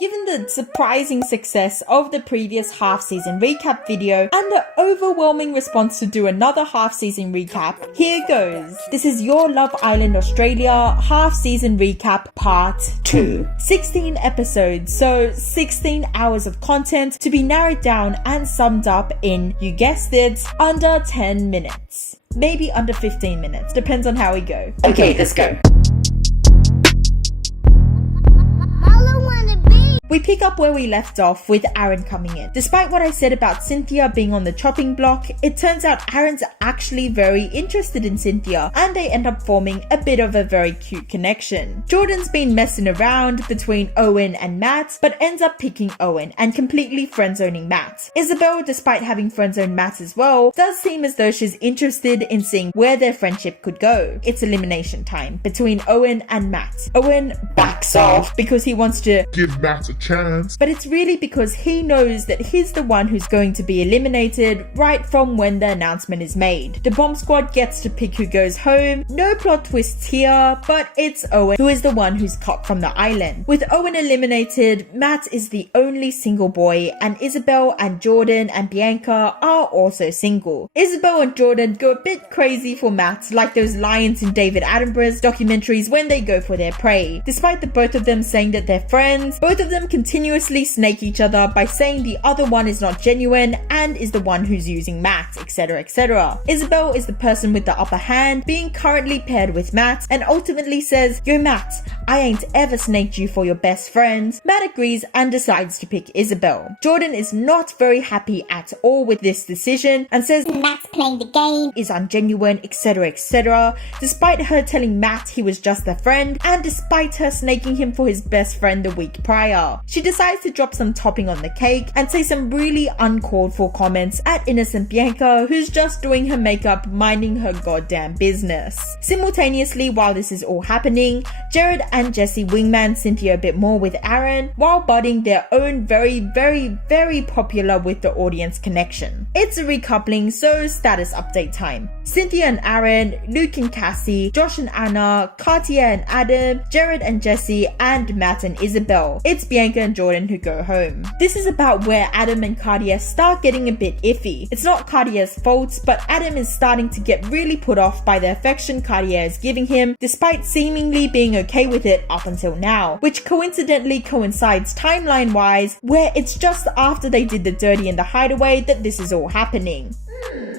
Given the surprising success of the previous half-season recap video and the overwhelming response to do another half-season recap, here goes. This is your Love Island Australia half-season recap part 2. 16 episodes, so 16 hours of content to be narrowed down and summed up in, you guessed it, under 10 minutes. Maybe under 15 minutes, depends on how we go. Okay, let's go. We pick up where we left off with Aaron coming in. Despite what I said about Cynthia being on the chopping block, it turns out Aaron's actually very interested in Cynthia and they end up forming a bit of a very cute connection. Jordan's been messing around between Owen and Matt, but ends up picking Owen and completely friendzoning Matt. Isabel, despite having friendzoned Matt as well, does seem as though she's interested in seeing where their friendship could go. It's elimination time between Owen and Matt. Owen backs off because he wants to give Matt a chance, but it's really because he knows that he's the one who's going to be eliminated right from when the announcement is made. The bomb squad gets to pick who goes home. No plot twists here, but it's Owen who is the one who's cut from the island. With Owen eliminated, Matt is the only single boy, and Isabel and Jordan and Bianca are also single. Isabel and Jordan go a bit crazy for Matt, like those lions in David Attenborough's documentaries when they go for their prey. Despite the both of them saying that they're friends, both of them continuously snake each other by saying the other one is not genuine and is the one who's using Matt, etc, etc. Isabel is the person with the upper hand, being currently paired with Matt, and ultimately says, "Yo Matt, I ain't ever snaked you for your best friend." Matt agrees and decides to pick Isabel. Jordan is not very happy at all with this decision and says Matt's playing the game, is ungenuine, etc, etc, despite her telling Matt he was just a friend and despite her snaking him for his best friend the week prior. She decides to drop some topping on the cake and say some really uncalled for comments at innocent Bianca, who's just doing her makeup, minding her goddamn business. Simultaneously, while this is all happening, Jared and Jesse wingman Cynthia a bit more with Aaron, while budding their own very popular with the audience connection. It's a recoupling, so status update time. Cynthia and Aaron, Luke and Cassie, Josh and Anna, Katia and Adam, Jared and Jesse, and Matt and Isabel. It's Bianca and Jordan who go home. This is about where Adam and Katia start getting a bit iffy. It's not Katia's fault, but Adam is starting to get really put off by the affection Katia is giving him, despite seemingly being okay with it up until now, which coincidentally coincides timeline-wise, where it's just after they did the dirty in the hideaway that this is all happening.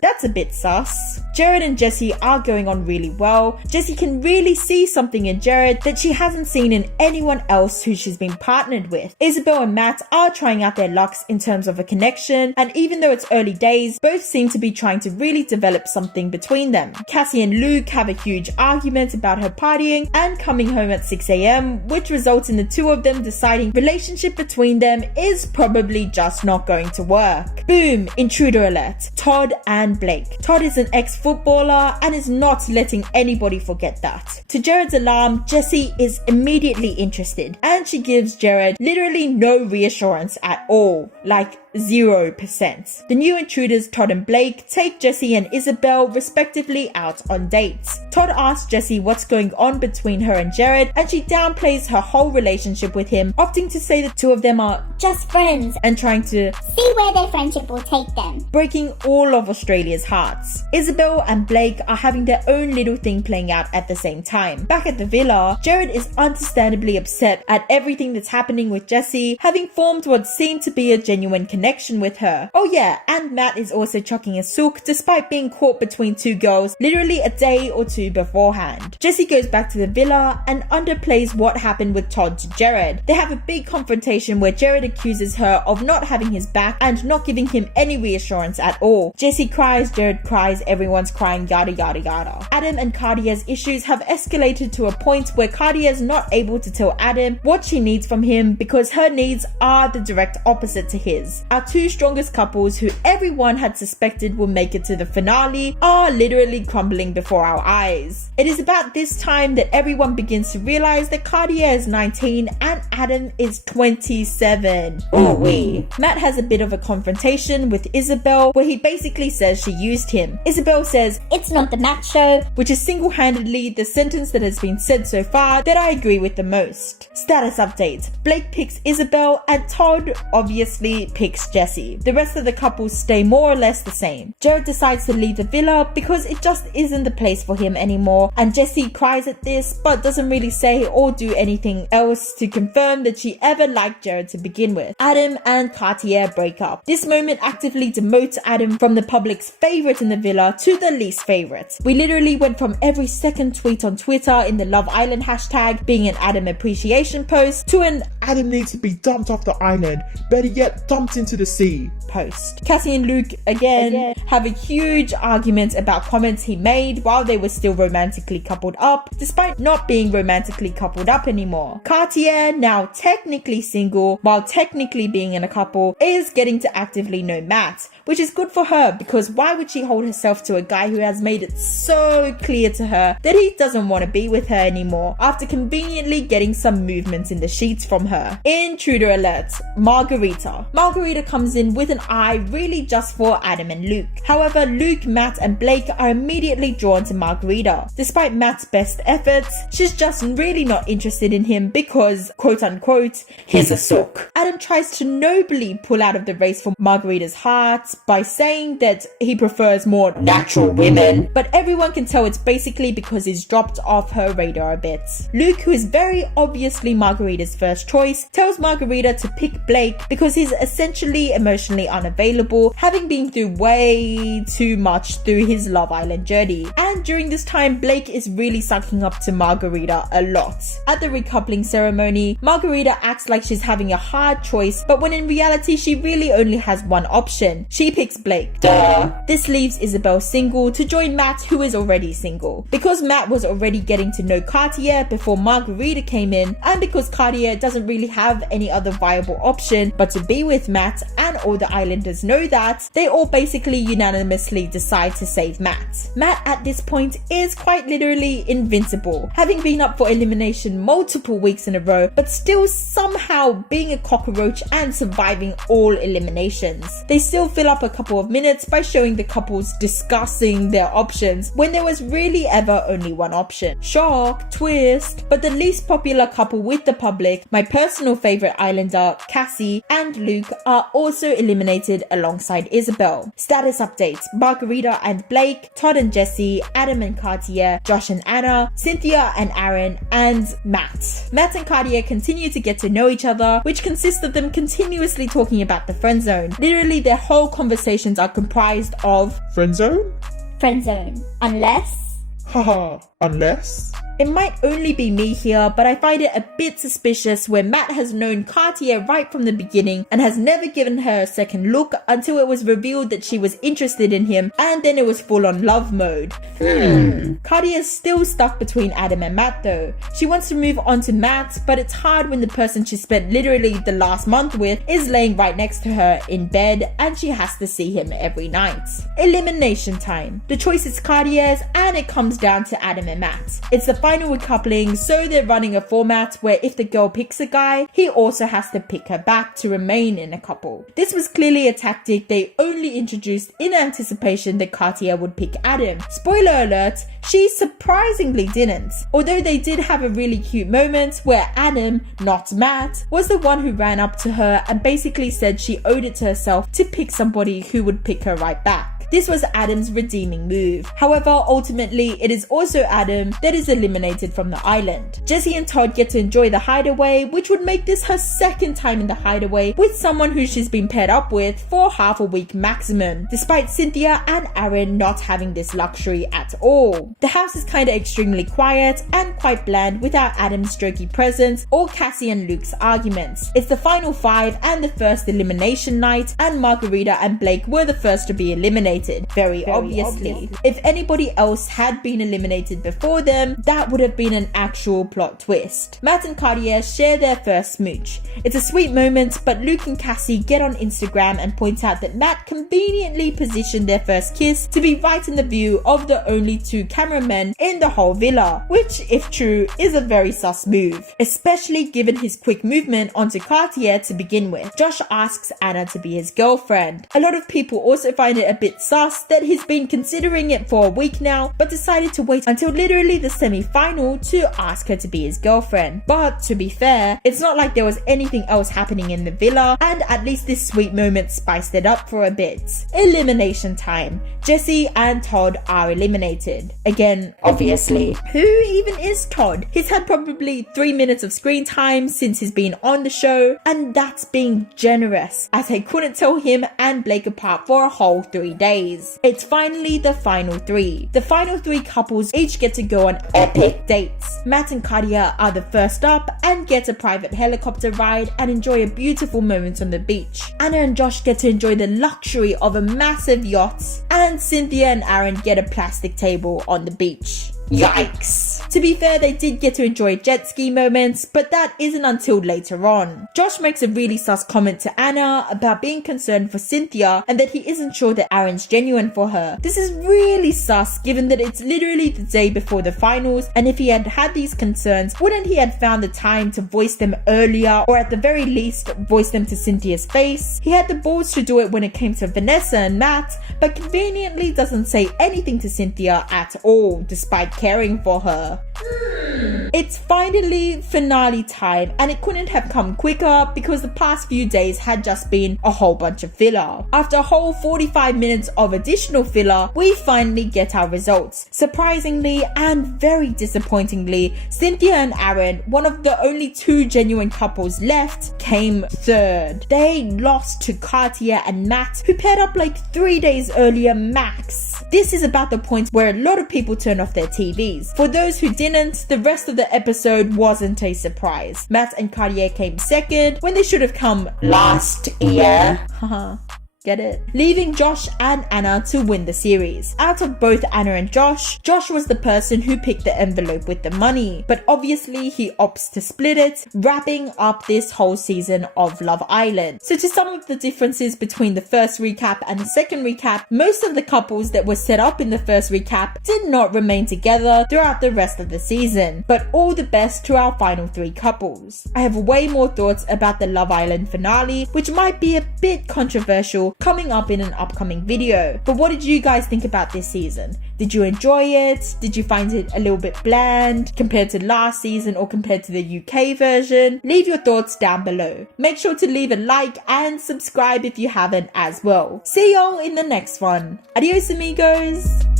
That's a bit sus. Jared and Jesse are going on really well. Jesse can really see something in Jared that she hasn't seen in anyone else who she's been partnered with. Isabel and Matt are trying out their lucks in terms of a connection, and even though it's early days, both seem to be trying to really develop something between them. Cassie and Luke have a huge argument about her partying and coming home at 6 a.m, which results in the two of them deciding relationship between them is probably just not going to work. Boom, intruder alert. Todd and Blake. Todd is an ex-footballer and is not letting anybody forget that. To Jared's alarm, Jessie is immediately interested and she gives Jared literally no reassurance at all, like 0%. The new intruders, Todd and Blake, take Jessie and Isabel respectively out on dates. Todd asks Jessie what's going on between her and Jared, and she downplays her whole relationship with him, opting to say the two of them are just friends and trying to see where their friendship will take them, breaking all of Australia's hearts. Isabel and Blake are having their own little thing playing out at the same time. Back at the villa, Jared is understandably upset at everything that's happening with Jessie, having formed what seemed to be a genuine connection with her. Oh yeah, and Matt is also chucking a sook despite being caught between two girls literally a day or two beforehand. Jessie goes back to the villa and underplays what happened with Todd to Jared. They have a big confrontation where Jared accuses her of not having his back and not giving him any reassurance at all. Jessie cries, Jared cries, everyone's crying, yada yada yada. Adam and Katia's issues have escalated to a point where Katia is not able to tell Adam what she needs from him because her needs are the direct opposite to his. Our two strongest couples who everyone had suspected will make it to the finale are literally crumbling before our eyes. It is about this time that everyone begins to realize that Katia is 19 and Adam is 27. Ooh-wee. Matt has a bit of a confrontation with Isabel where he basically says she used him. Isabel says, It's not the Matt show. which is single-handedly the sentence that has been said so far that I agree with the most. Status update. Blake picks Isabel and Todd obviously picks Jesse. The rest of the couples stay more or less the same. Jared decides to leave the villa because it just isn't the place for him anymore, and Jessie cries at this but doesn't really say or do anything else to confirm that she ever liked Jared to begin with. Adam and Cartier break up. This moment actively demotes Adam from the public's favourite in the villa to the least favourite. We literally went from every second tweet on Twitter in the Love Island hashtag being an Adam appreciation post to an Adam needs to be dumped off the island, better yet dumped into the sea post. Cassie and Luke again have a huge argument about comments he made while they were still romantically coupled up, despite not being romantically coupled up anymore. Cartier, now technically single while technically being in a couple, is getting to actively know Matt, which is good for her because why would she hold herself to a guy who has made it so clear to her that he doesn't want to be with her anymore after conveniently getting some movements in the sheets from her. Intruder alert. Margarita comes in with an eye really just for Adam and Luke. However, Luke, Matt and Blake are immediately drawn to Margarita. Despite Matt's best efforts, she's just really not interested in him because, quote unquote, he's a sook. Adam tries to nobly pull out of the race for Margarita's heart by saying that he prefers more natural women, but everyone can tell it's basically because he's dropped off her radar a bit. Luke, who is very obviously Margarita's first choice, tells Margarita to pick Blake because he's essentially emotionally unavailable, having been through way too much through his Love Island journey. And during this time, Blake is really sucking up to Margarita a lot. At the recoupling ceremony, Margarita acts like she's having a hard choice, but when in reality she really only has one option. She picks Blake. Duh. This leaves Isabel single to join Matt, who is already single. Because Matt was already getting to know Cartier before Margarita came in, and because Cartier doesn't really have any other viable option but to be with Matt, and all the islanders know that, they all basically unanimously decide to save Matt. Matt at this point is quite literally invincible, having been up for elimination multiple weeks in a row, but still somehow being a cockroach and surviving all eliminations. They still fill up a couple of minutes by showing the couples discussing their options when there was really ever only one option. Shock, twist, but the least popular couple with the public, my personal favourite islander, Cassie and Luke, are also eliminated alongside Isabel. Status updates. Margarita and Blake, Todd and Jesse, Adam and Cartier, Josh and Anna, Cynthia and Aaron, and Matt. Matt and Cartier continue to get to know each other, which consists of them continuously talking about the friend zone. Literally their whole conversations are comprised of friend zone? Friend zone. Unless... Haha, unless... It might only be me here, but I find it a bit suspicious where Matt has known Cartier right from the beginning and has never given her a second look until it was revealed that she was interested in him, and then it was full on love mode. Cartier's still stuck between Adam and Matt though. She wants to move on to Matt, but it's hard when the person she spent literally the last month with is laying right next to her in bed and she has to see him every night. Elimination time. The choice is Cartier's and it comes down to Adam and Matt. It's the final recoupling, so they're running a format where if the girl picks a guy, he also has to pick her back to remain in a couple. This was clearly a tactic they only introduced in anticipation that Cartier would pick Adam. Spoiler alert, she surprisingly didn't. Although they did have a really cute moment where Adam, not Matt, was the one who ran up to her and basically said she owed it to herself to pick somebody who would pick her right back. This was Adam's redeeming move. However, ultimately, it is also Adam that is eliminated from the island. Jesse and Todd get to enjoy the hideaway, which would make this her second time in the hideaway with someone who she's been paired up with for half a week maximum, despite Cynthia and Aaron not having this luxury at all. The house is kinda extremely quiet and quite bland without Adam's strokey presence or Cassie and Luke's arguments. It's the final 5 and the first elimination night, and Margarita and Blake were the first to be eliminated. Very obviously. If anybody else had been eliminated before them, that would have been an actual plot twist. Matt and Cartier share their first smooch. It's a sweet moment, but Luke and Cassie get on Instagram and point out that Matt conveniently positioned their first kiss to be right in the view of the only 2 cameramen in the whole villa, which, if true, is a very sus move, especially given his quick movement onto Cartier to begin with. Josh asks Anna to be his girlfriend. A lot of people also find it a bit sus that he's been considering it for a week now, but decided to wait until literally the semi-final to ask her to be his girlfriend. But to be fair, it's not like there was anything else happening in the villa, and at least this sweet moment spiced it up for a bit. Elimination time. Jesse and Todd are eliminated. Again, obviously. Who even is Todd? He's had probably 3 minutes of screen time since he's been on the show, and that's being generous, as they couldn't tell him and Blake apart for a whole 3 days. It's finally the final three. The final three couples each get to go on epic dates. Matt and Katia are the first up and get a private helicopter ride and enjoy a beautiful moment on the beach. Anna and Josh get to enjoy the luxury of a massive yacht, and Cynthia and Aaron get a plastic table on the beach. Yikes. To be fair, they did get to enjoy jet ski moments, but that isn't until later on. Josh makes a really sus comment to Anna about being concerned for Cynthia and that he isn't sure that Aaron's genuine for her. This is really sus given that it's literally the day before the finals, and if he had had these concerns, wouldn't he have found the time to voice them earlier, or at the very least voice them to Cynthia's face? He had the balls to do it when it came to Vanessa and Matt, but conveniently doesn't say anything to Cynthia at all, despite caring for her. It's finally finale time, and it couldn't have come quicker because the past few days had just been a whole bunch of filler. After a whole 45 minutes of additional filler, we finally get our results. Surprisingly and very disappointingly, Cynthia and Aaron, one of the only two genuine couples left, came third. They lost to Katia and Matt, who paired up like 3 days earlier max. This is about the point where a lot of people turn off their TVs. For those who didn't, the rest of the episode wasn't a surprise. Matt and Katia came second when they should have come last year. Haha. Get it? Leaving Josh and Anna to win the series. Out of both Anna and Josh, Josh was the person who picked the envelope with the money, but obviously he opts to split it, wrapping up this whole season of Love Island. So to sum up the differences between the first recap and the second recap, most of the couples that were set up in the first recap did not remain together throughout the rest of the season, but all the best to our final three couples. I have way more thoughts about the Love Island finale, which might be a bit controversial, coming up in an upcoming video. But what did you guys think about this season? Did you enjoy it? Did you find it a little bit bland compared to last season or compared to the UK version? Leave your thoughts down below. Make sure to leave a like and subscribe if you haven't as well. See y'all in the next one. Adios amigos!